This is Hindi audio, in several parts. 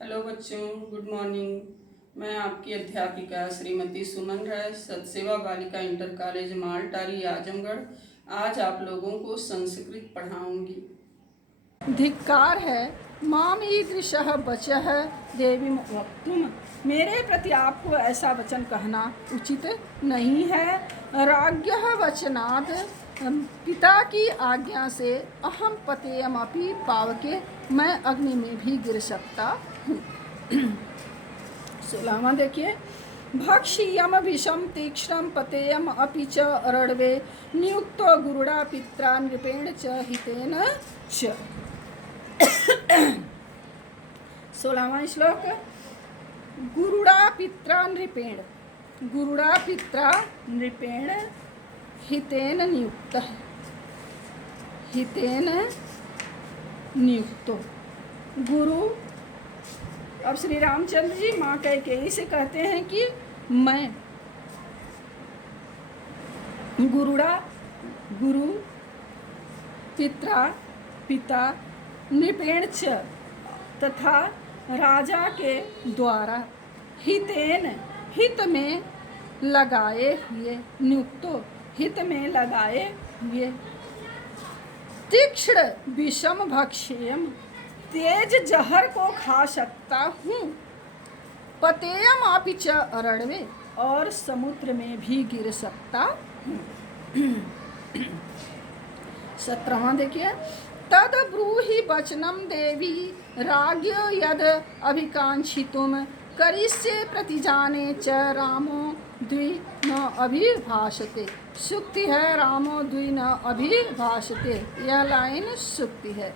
हेलो बच्चों, गुड मॉर्निंग। मैं आपकी अध्यापिका श्रीमती सुमन राय, सतसेवा बालिका इंटर कॉलेज मालटारी आजमगढ़ आज आप लोगों को संस्कृत पढ़ाऊंगी। धिक्कार है माम ईदृशः वचः देवी वक्तुम। मेरे प्रति आपको ऐसा वचन कहना उचित नहीं है। राज्ञः वचनाद पिता की आज्ञा से अहम पतेयमपि पावके, मैं अग्नि में भी गिर सकता हूँ। 16वां देखिए, भक्ष्यम विषम तीक्ष्णम पतेयम अपि च अरण्वे नियुक्तो गुरुड़ा पित्रा नृपेण च हितेन च। 16वां श्लोक, गुरुड़ा पित्रा नृपेण, गुरुड़ा पित्रा नृपेण हितेन नियुक्त, हितेन नियुक्तो। गुरु, अब श्री रामचंद्र जी माँ कैकेयी से कहते हैं कि मैं गुरुड़ा, गुरु, पित्रा पिता, नृपेण च तथा राजा के द्वारा, हितेन हित में लगाए हुए, नियुक्तो हित में लगाए हुए, तीक्ष्ण विषम भक्ष्यम तेज जहर को खा सकता हूँ, पतेयम अपि च अरण्वे और समुद्र में भी गिर सकता हूँ। 17वां देखिए, तद ब्रूहि वचनम देवी राज्ञो यद अभिकांक्षितुम करिष्ये प्रतिजाने च रामो द्वि न अभिभाषते। सुक्ति है रामो द्वि न अभिभाषते, यह लाइन सुक्ति है।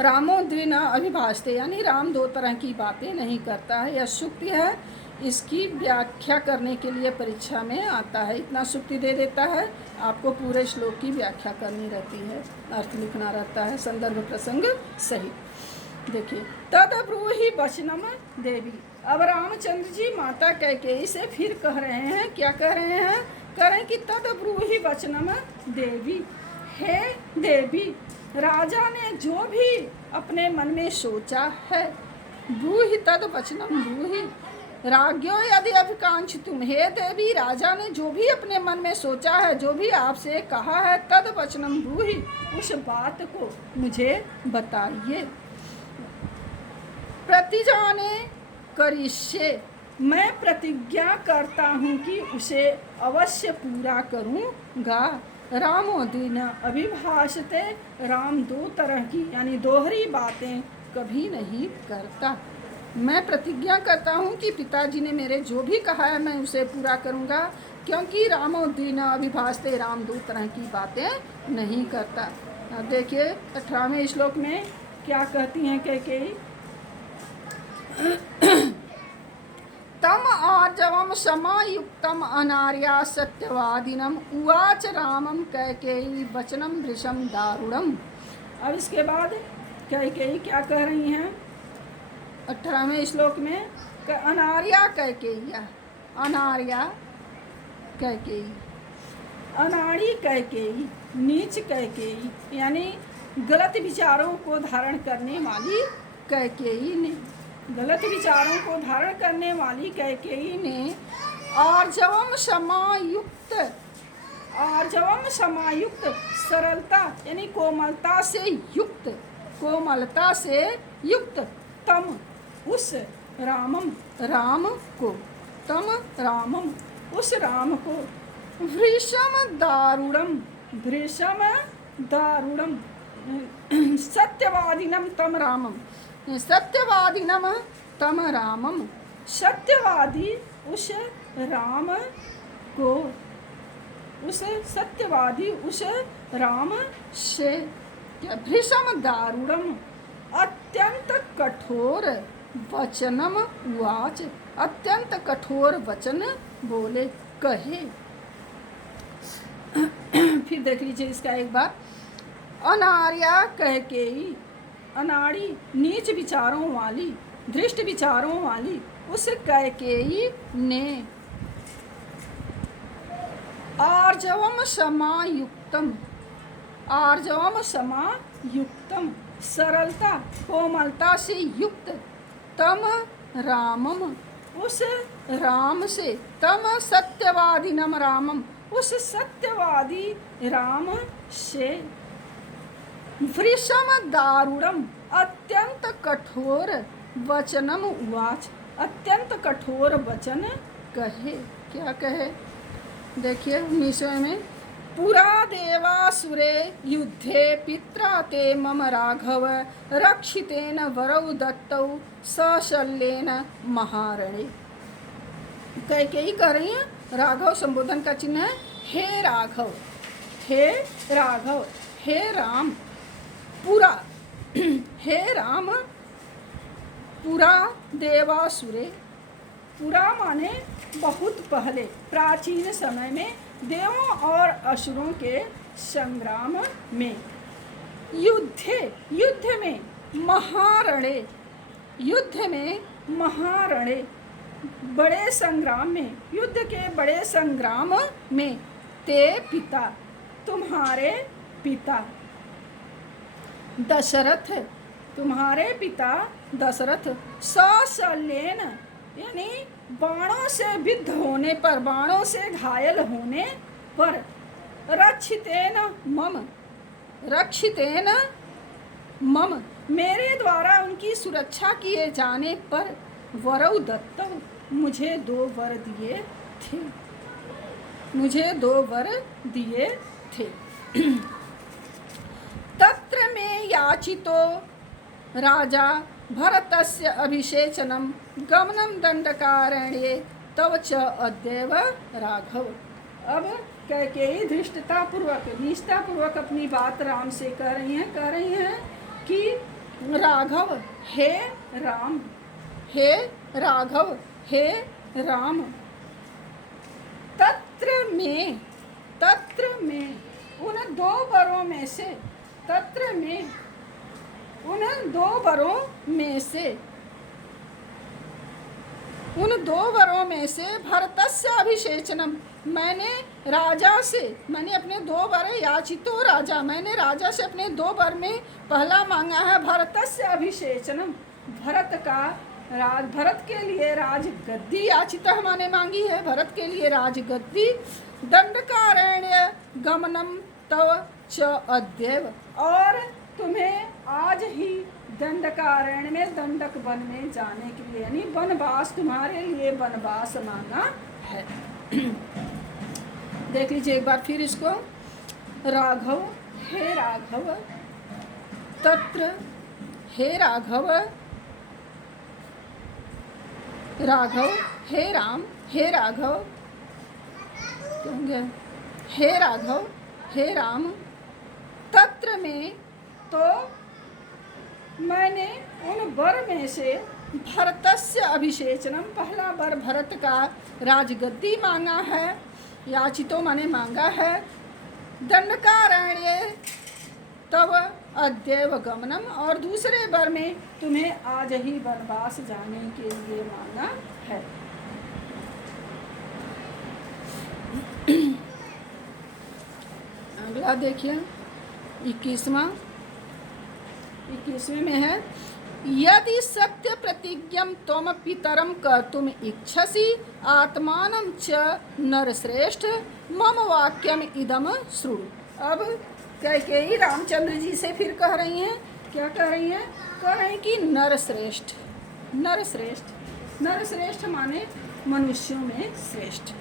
रामो द्वि न अभिभाषते यानी राम दो तरह की बातें नहीं करता है, यह सुक्ति है। इसकी व्याख्या करने के लिए परीक्षा में आता है, इतना सुक्ति दे देता है, आपको पूरे श्लोक की व्याख्या करनी रहती है, अर्थ लिखना रहता है संदर्भ प्रसंग सहित। देखिए, तद ब्रूहि वचनम देवी। अब रामचंद्र जी माता कैकेयी से फिर कह रहे हैं, क्या कह रहे हैं? कह रहे हैं कि तद ब्रूहि वचनम देवी, हे देवी, राजा ने जो भी अपने मन में सोचा है, ब्रूहि तद वचनम ब्रूहि राज्ञो यदि अभिकांक्षितुम, हे देवी, राजा ने जो भी अपने मन में सोचा है, जो भी आपसे कहा है, तद वचनम ब्रूहि, उस बात को मुझे बताइए। प्रतिजाने करिष्ये, मैं प्रतिज्ञा करता हूँ कि उसे अवश्य पूरा करूँगा। रामो द्वि न अभिभाषते, राम दो तरह की यानी दोहरी बातें कभी नहीं करता। मैं प्रतिज्ञा करता हूँ कि पिताजी ने मेरे जो भी कहा है मैं उसे पूरा करूँगा, क्योंकि रामो द्वि न अभिभाषते, राम दो तरह की बातें नहीं करता। अब देखिए 18वें श्लोक में क्या कहती हैं कैकेयी। तम आर्जवम समायुक्तम अनार्या सत्यवादिनम उवाच रामम कैकेयी वचनम भृशम दारुणम। अब इसके बाद कैकेयी क्या कह रही हैं 18वें श्लोक में? अनार्या कैकेयी, अनार्या कैकेयी, अनाड़ी कैकेयी, नीच कैकेयी यानी गलत विचारों को धारण करने वाली कैकेयी ने, गलत विचारों को धारण करने वाली कैकेयी ने आर्जवम समायुक्त, आर्जवम समायुक्त सरलता यानी कोमलता से युक्त, कोमलता से युक्त, तम उस रामम, राम को, तम रामम उस राम को, भृशम दारुणम, भृशम दारुणम, सत्यवादिनम तम रामम, सत्यवादिनम तम रामम, सत्यवादी उस राम को, उस सत्यवादी उस राम से, क्या भृशम दारुणम, अत्यंत कठोर वचनम उवाच, अत्यंत कठोर वचन बोले, कहे। फिर देख लीजिए इसका एक बार। अनार्या कैकेयी, अनाड़ी नीच विचारों वाली, धृष्ट विचारों वाली उस कैकेयी ने आर्जवम समायुक्तम, आर्जवम समायुक्तम सरलता कोमलता से युक्त तम रामम, उस राम से, तम सत्यवादिनम रामम, उस सत्यवादी राम से, वृषम दारुणम, अत्यंत कठोर वचनम उवाच, अत्यंत कठोर वचन कहे। क्या कहे? देखिए 19वें में, पुरा देवासुरे युद्धे पित्रा ते मम राघव रक्षितेन वरौ दत्तौ सशल्येन महारणे। कैकेयी कह रही है, राघव संबोधन का चिन्ह है हे राघव, हे राघव, हे राम, पुरा, हे राम, पुरा देवासुरे, पुरा माने बहुत पहले, प्राचीन समय में देवों और असुरों के संग्राम में, युद्धे, युद्ध में, महारणे, युद्ध में, महारणे, बड़े संग्राम में, युद्ध के बड़े संग्राम में, ते पिता, तुम्हारे पिता दशरथ, तुम्हारे पिता दशरथ, सशल्येन यानी बाणों से विद्ध होने पर, बाणों से घायल होने पर, रक्षितेन मम, रक्षितेन मम, मेरे द्वारा उनकी सुरक्षा किए जाने पर, वरौ दत्तौ, मुझे 2 वर दिए थे, मुझे 2 वर दिए थे। तत्र में याचितो राजा भरतस्य अभिषेचनम गमनम दंडकारण्ये तव च अद्यैव राघव। अब कैकेयी धृष्टतापूर्वक, निष्ठापूर्वक अपनी बात राम से कह रही हैं कि राघव, हे राम, हे राघव, हे राम, तत्र में, तत्र में, उन 2 वरों में से, तत्र में, उन 2 वरों में से, उन 2 वरों में से, भरतस्य अभिषेचनम, मैंने राजा से, मैंने अपने 2 वर, याचितो राजा, मैंने राजा से अपने 2 वर में पहला मांगा है भरतस्य अभिषेचनम, भरत का राज, भरत के लिए राज गद्दी याचिता मैंने मांगी है, भरत के लिए राज गद्दी, दंडकारण्य गमनम तव च अद्यैव, और तुम्हें आज ही दंडकारण्य में, दंडक वन में जाने के लिए, यानी वनवास, तुम्हारे लिए वनवास मांगा है। देख लीजिए एक बार फिर इसको, राघव, हे राघव, तत्र, हे राघव, राघव, हे राम, हे राघव, हे राघव, हे राम, तत्र में, तो मैंने उन वर में से, भरतस्य अभिषेचनम, पहला वर भरत का राजगद्दी मांगा है, याचितो माने मांगा है, दंडकारण्य तव अद्यैव गमनम, और दूसरे वर में तुम्हें आज ही वनवास जाने के लिए मांगा है। अगला देखिए 21वां में है, यदि सत्य प्रतिज्ञम त्वम पितरम कर्तुम इच्छसि आत्मानं च नरश्रेष्ठ मम वाक्यम इदम श्रुणु। अब कैकेयी रामचंद्र जी से फिर कह रही हैं, क्या कह रही हैं? कह रही हैं कि नरश्रेष्ठ, नरश्रेष्ठ, नरश्रेष्ठ माने मनुष्यों में श्रेष्ठ,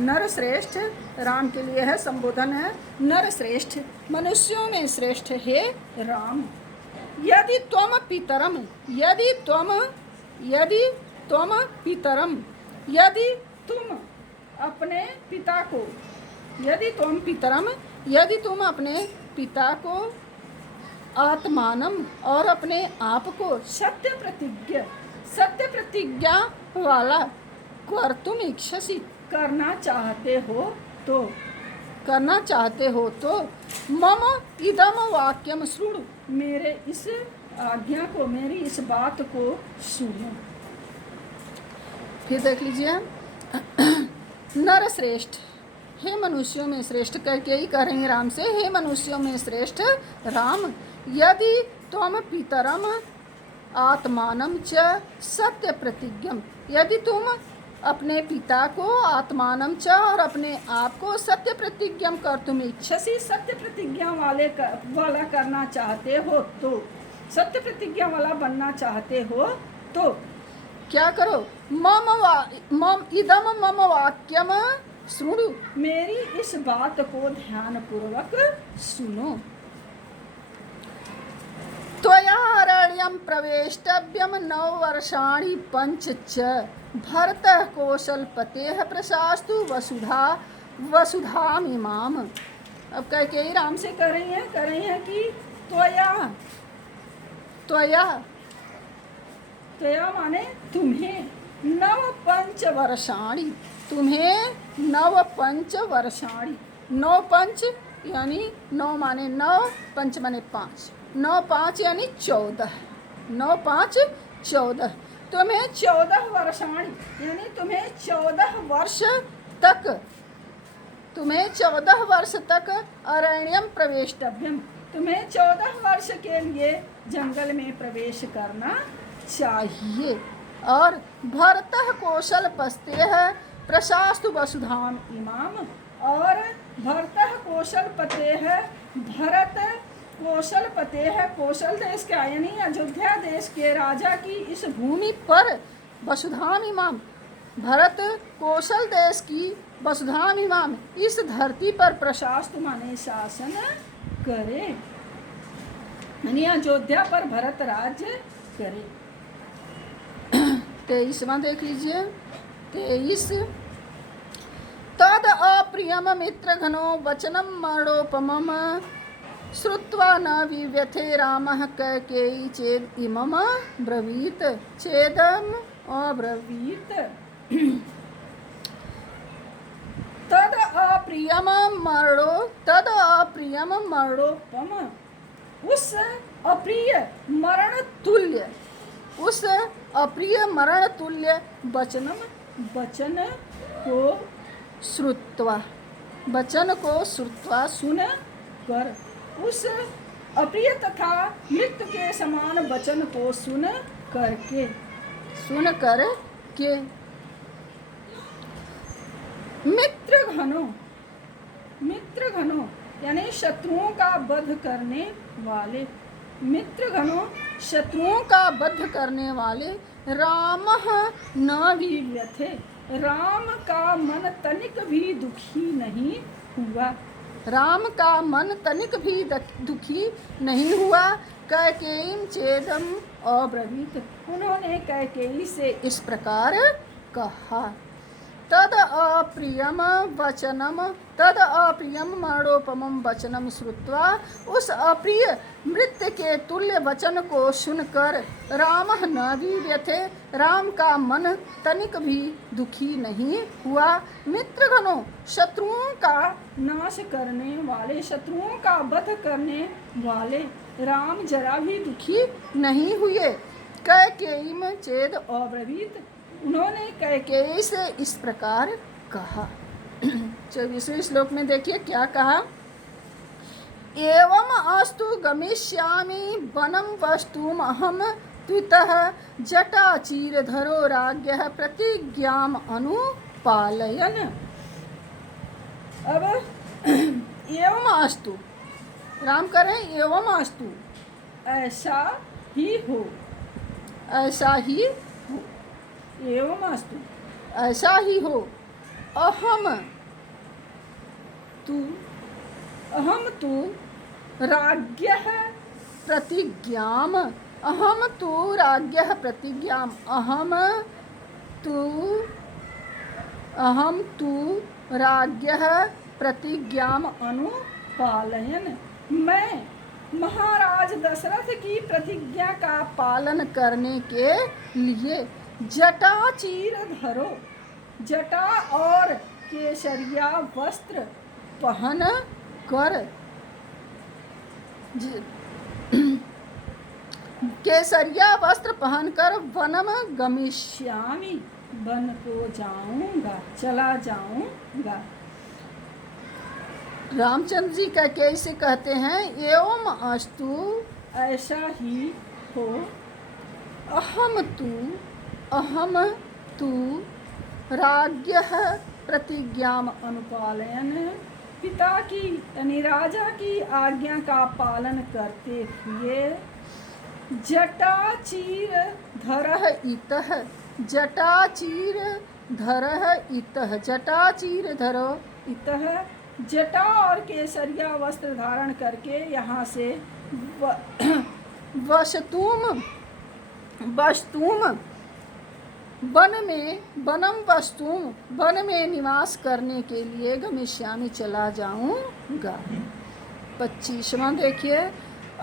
नरश्रेष्ठ राम के लिए है, संबोधन है, नरश्रेष्ठ मनुष्यों में श्रेष्ठ हे राम, यदि त्वम पितरम, यदि त्वम पितरम, यदि तुम अपने पिता को, यदि त्वम पितरम, यदि तुम अपने पिता को, आत्मानम और अपने आप को, सत्य प्रतिज्ञा वाला, कर्तुम इच्छसि करना चाहते हो तो, करना चाहते हो तो, मम इदम वाक्यम श्रुणु, मेरे इस आज्ञा को, मेरी इस बात को सुनो। फिर देख लीजिए, नरश्रेष्ठ, हे मनुष्यों में श्रेष्ठ करके ही कह रहे हैं राम से, हे मनुष्यों में श्रेष्ठ राम, यदि त्वम पितरम आत्मानम च सत्य प्रतिज्ञम, यदि तुम अपने पिता को आत्मानम च और अपने आप को सत्य प्रतिज्ञम कर, तुम इच्छसी सत्य प्रतिज्ञा वाला करना चाहते हो, तो सत्य प्रतिज्ञा वाला बनना चाहते हो, तो क्या करो, मम इदम मम वाक्यम सुनो, मेरी इस बात को ध्यान पूर्वक सुनो। त्वयारण्यं प्रवेष्टव्यं 9 वर्षाणि पंच च, भरतः कौशलपतेः प्रशास्तु वसुधामिमाम। अब कैकेयी राम से कह रही हैं कि त्वया माने तुम्हें 9 पंच वर्षाणि, तुम्हें 9 पंच वर्षाणि, 9 पंच यानी 9 माने 9, पंच माने 5, 9 5 यानी 14, 9 5 14, तुम्हें 14 वर्षाणि यानी तुम्हें 14 वर्ष तक, तुम्हें 14 वर्ष तक अरण्यम प्रवेष्टव्यम, तुम्हें 14 वर्ष के लिए जंगल में प्रवेश करना चाहिए। और भरतः कौशलपतेः प्रशास्तु वसुधाम इमाम, और भरतः कौशलपतेः, भरत कौशलपतेः, कौशल देश का यानी अयोध्या देश के राजा की इस भूमि पर, वसुधाम इमाम, भरत कौशल देश की वसुधाम इमाम, इस धरती पर प्रशास्तु माने शासन करे, यानी अयोध्या पर भरत राज्य करे। 23वां देख लीजिए, 23, तद अप्रियम मित्र घनो वचनम मरणोपमम श्रुत्वा न विव्यथे रामः कैकेयी चेद इमम ब्रवीत, चेदम अब्रवीत। तद अप्रियम मरणोपम, उस अप्रिय मरण तुल्य, उस अप्रिय मरण तुल्य वचनम, वचन को श्रुत्वा, वचन को श्रुत्वा सुन कर, उस अप्रिय तथा मृत्यु के समान वचन को सुन करके मित्र घनो यानी शत्रुओं का वध करने वाले, मित्र घनो शत्रुओं का वध करने वाले, रामः न वीर्यथे, राम का मन तनिक भी दुखी नहीं हुआ, राम का मन तनिक भी दुखी नहीं हुआ। कैकेयीं चेदम अब्रवीत, उन्होंने कैकेयी से इस प्रकार कहा, तद अप्रियम मरणोपमं वचनम श्रुत्वा, उस अप्रिय मृत्यु के तुल्य वचन को सुनकर रामः न वीर्यथे, राम का मन तनिक भी दुखी नहीं हुआ। मित्रगणों, शत्रुओं का नाश करने वाले, शत्रुओं का वध करने वाले राम जरा भी दुखी नहीं हुए। कैकेयीं चेद अब्रवीत, उन्होंने कैकेयी से इस प्रकार कहा। 24वें श्लोक में देखिए क्या कहा, एवं अस्तु गमिष्यामि वनं वस्तुम अहम त्वितः जटाचीरधरो राज्ञः प्रतिज्ञाम अनुपालयन्। अब एवं अस्तु, राम करें एवं अस्तु, ऐसा ही हो, ऐसा ही हो, एवं अस्तु, ऐसा ही हो। अहम तु राज्ञः प्रतिज्ञाम, अहम तु राज्ञः प्रतिज्ञाम, अहम तु राज्ञः प्रतिज्ञाम अनुपालयन्, मैं महाराज दशरथ की प्रतिज्ञा का पालन करने के लिए जटाचीर धरो, जटा और केसरिया वस्त्र पहन कर, केसरिया वस्त्र पहनकर वनम गमिष्यामि, वन को जाऊंगा, चला जाऊंगा। रामचंद्र जी का कैसे कहते हैं, एवं अस्तु ऐसा ही हो। अहम तु राज्ञः प्रतिज्ञाम अनुपालयन्, पिता की यानी राजा की आज्ञा का पालन करते हुए जटाचीरधरः इतः जटा और केसरिया वस्त्र धारण करके यहाँ से वस्तुम वन में निवास करने के लिए गमिष्यामि चला जाऊंगा। 25वां देखिए।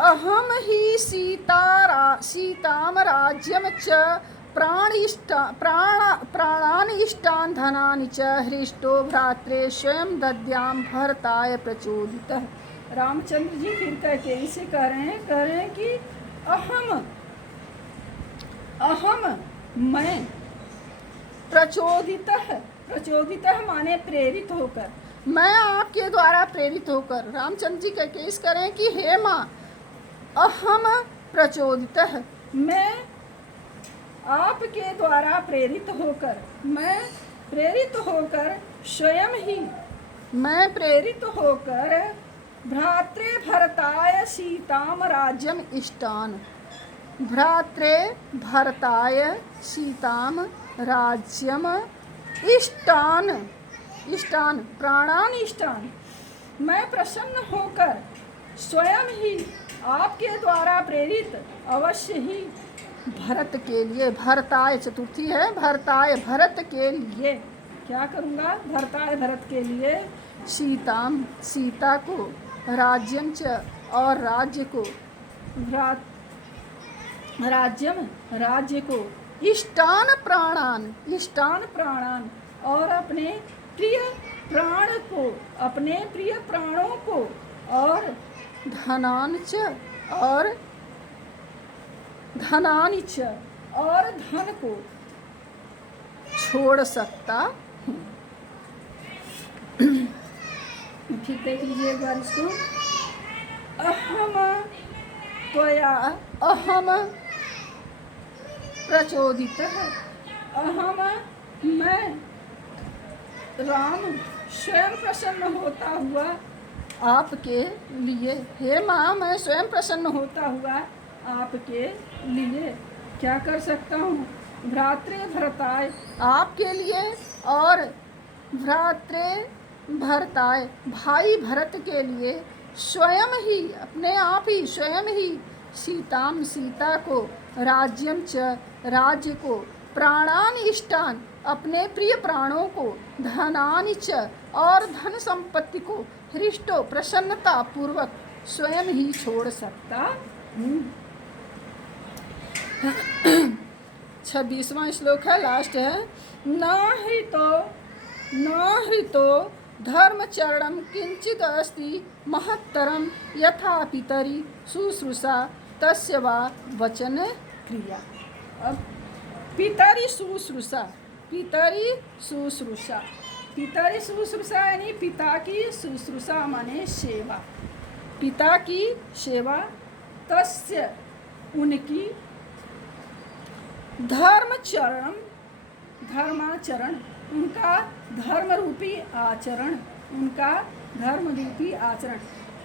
अहम ही सीताम राज्यम च प्राणान इष्टान धनानि च हृष्टो भ्रात्रे स्वयं दद्याम भरताय प्रचोदितः। रामचंद्र जी फिर कहके इसे कह रहे हैं कि अहम मैं प्रचोदितः माने प्रेरित होकर, मैं आपके द्वारा प्रेरित होकर। रामचंद्र जी कहके इस करें कि हे माँ, अहम प्रचोदितः मैं आपके द्वारा प्रेरित होकर, मैं प्रेरित होकर भ्रात्रे भरताय सीताम राज्यम इष्टान, भ्रात्रे भरताय सीताम राज्यम इष्टान प्राणान इष्टान, मैं प्रसन्न होकर स्वयं ही आपके द्वारा प्रेरित अवश्य ही भरत के लिए, भरताय चतुर्थी है, भरताय भरत के लिए क्या करूँगा? भरताय भरत के लिए सीता को, राज्यम च और राज्य को, राज्य को, इष्टान प्राणान और अपने प्रिय प्राणों को, और धनानि च और धन को छोड़ सकता हूँ। ठीक देख लीजिए एक बार इसको। अहम प्रचोदितः, अहम मैं राम स्वयं प्रसन्न होता हुआ आपके लिए, हे माँ मैं स्वयं प्रसन्न होता हुआ आपके लिए क्या कर सकता हूँ? भ्रात्रे भरताय आपके लिए, और भ्रात्रे भरताय भाई भरत के लिए, स्वयं ही अपने आप ही स्वयं ही सीता को, राज्यम च राज्य को, प्राणान इष्टान अपने प्रिय प्राणों को, धनानि च और धन संपत्ति को, हृष्टो प्रसन्नता पूर्वक स्वयं ही छोड़ सकता हूँ। 26वां श्लोक है, लास्ट है। न ही तो धर्मचरणं किंचिद अस्ति महत्तरं यथा पितरि शुश्रूषा तस्य वा वचन क्रिया। अब पितरि शुश्रूषा यानी पिता की शुश्रूषा माने सेवा, पिता की सेवा, तस्य उनकी, धर्माचरण उनका धर्म रूपी आचरण,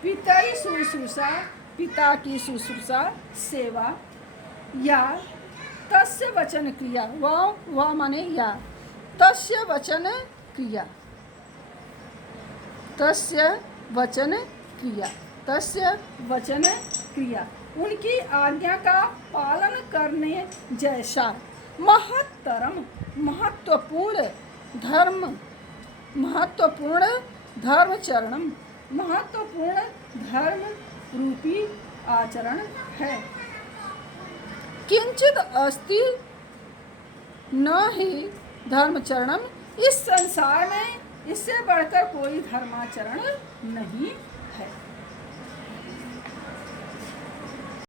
पितरी शुश्रूषा पिता की शुश्रूषा सेवा, या तस्य वचन क्रिया, व माने या, तस्य वचन क्रिया उनकी आज्ञा का पालन करने जैसा महत्वपूर्ण धर्म रूपी आचरण है। किंचित अस्ति न ही धर्मचरणम, इस संसार में इससे बढ़कर कोई धर्माचरण नहीं है।